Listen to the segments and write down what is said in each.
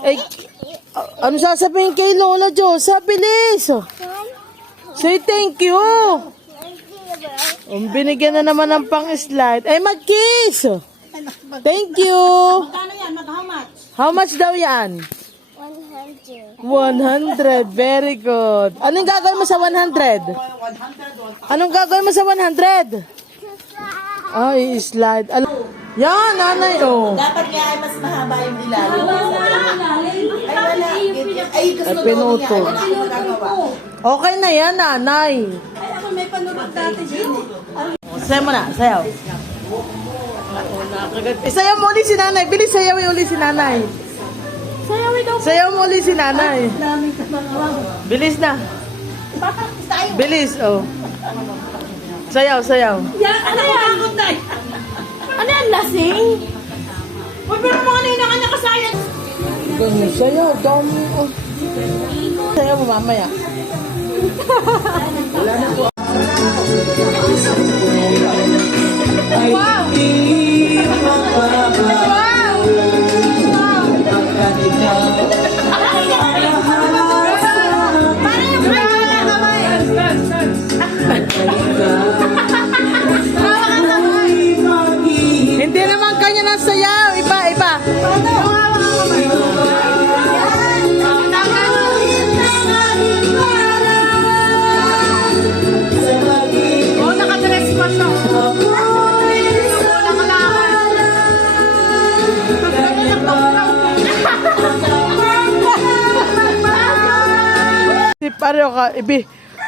Ay, ano sasabihin kay Lola Josa? Bilis! Say thank you! Binigyan na naman ng pang-slide. Ay, mag-kiss! Thank you! Magkano yan? How much? How much daw yan? 100. 100. Very good. Anong gagawin mo sa 100? Anong gagawin mo sa 100? Ay, slide. Yan, nanay, oh. Dapat nga ay mas mahaba yung ilalim. Ay, wala. Ay, gusto Ay, pinuto. Okay na yan, nanay. Ay, ako may panunod dati dyan. Sayaw mo na, sayaw. Sayaw mo ulit si nanay. Bilis, sayaw ulit si nanay. Sayaw mo ulit si nanay. Bilis na. Bilis, oh. Sayaw, sayaw. Yan, ano yan? Ano yan, lasing? Uy, pero mga nina ka kasayang. Ganun, sayaw, dami, oh. Sayaw mo mamaya. Wala na po. Wow! Hindi naman kanya ng sayaw. Iba, iba. Oh, nakadress pa siya. Sip, ano ka,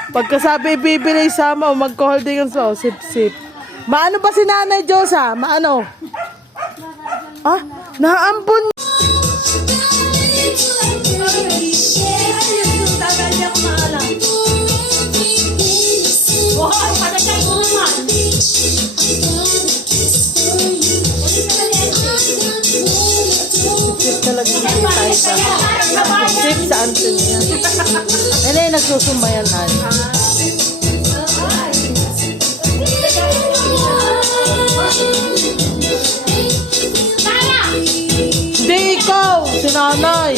pagkasabi ibibili sama o magko-holding so, sip, sip. Maano ba si Nanay Josa? Maano? Ah, naambon. Sip talaga hindi tayo pa. Sip sa antin niya. Ano yung nagsusumbayan tayo? Hindi ikaw, si Nanay.